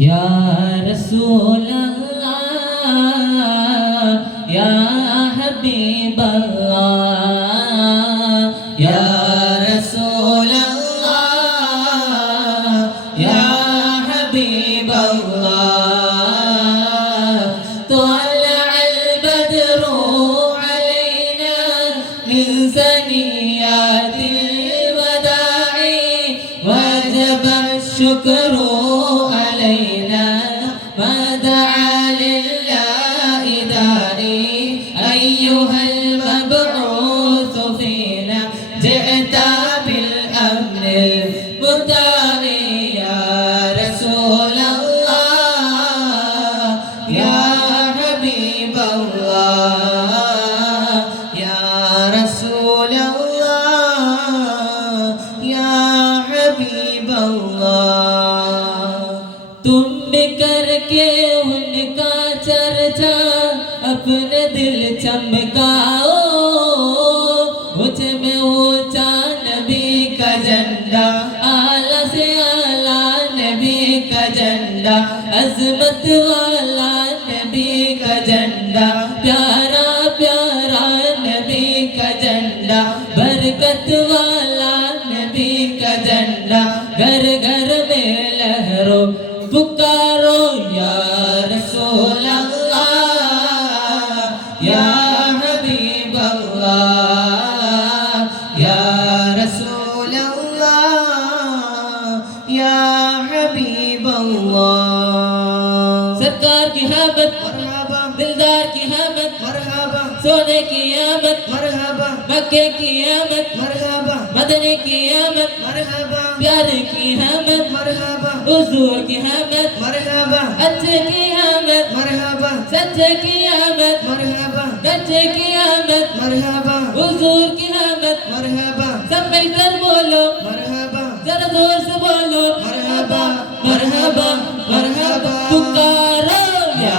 या रसूल अल्लाह या हबीब अल्लाह या रसूल अल्लाह या हबीब अल्लाह तलअ अल-बद्रु अलैना मिन सनियातिल वदा'i वजब अश-शुक्रू علينا ما دعا لله داعي أيها المبعوث فينا جئت بالأمن المطاع يا رسول الله يا حبيب الله يا رسول الله يا حبيب الله तुम करके उनका चर्चा अपने दिल चमकाओ ऊंच में ऊंचा नबी का झंडा आला से आला नबी का झंडा अजमत वाला नबी का झंडा प्यारा प्यारा नबी का झंडा बरकत वाला नबी का झंडा घर घर में लहरो पुकारो या रसूल अल्लाह या हबीब अल्लाह या रसूल अल्लाह या हबीब अल्लाह सरकार की हमद मरहबा दिलदार की हमद मरहबा सोने की आमद मरहबा मक्के की आमद मरहबा मदनी की आमद मरहबा प्यारे की हमद मरहबा हुजूर की हमद मरहबा अच्छे की हमद मरहबा सच्चे की हमद मरहबा कच्चे की हमद मरहबा हुजूर की हमद मरहबा सब मिलकर बोलो मरहबा जरा जोर से बोलो मरहबा मरहबा मरहबा पुकारो या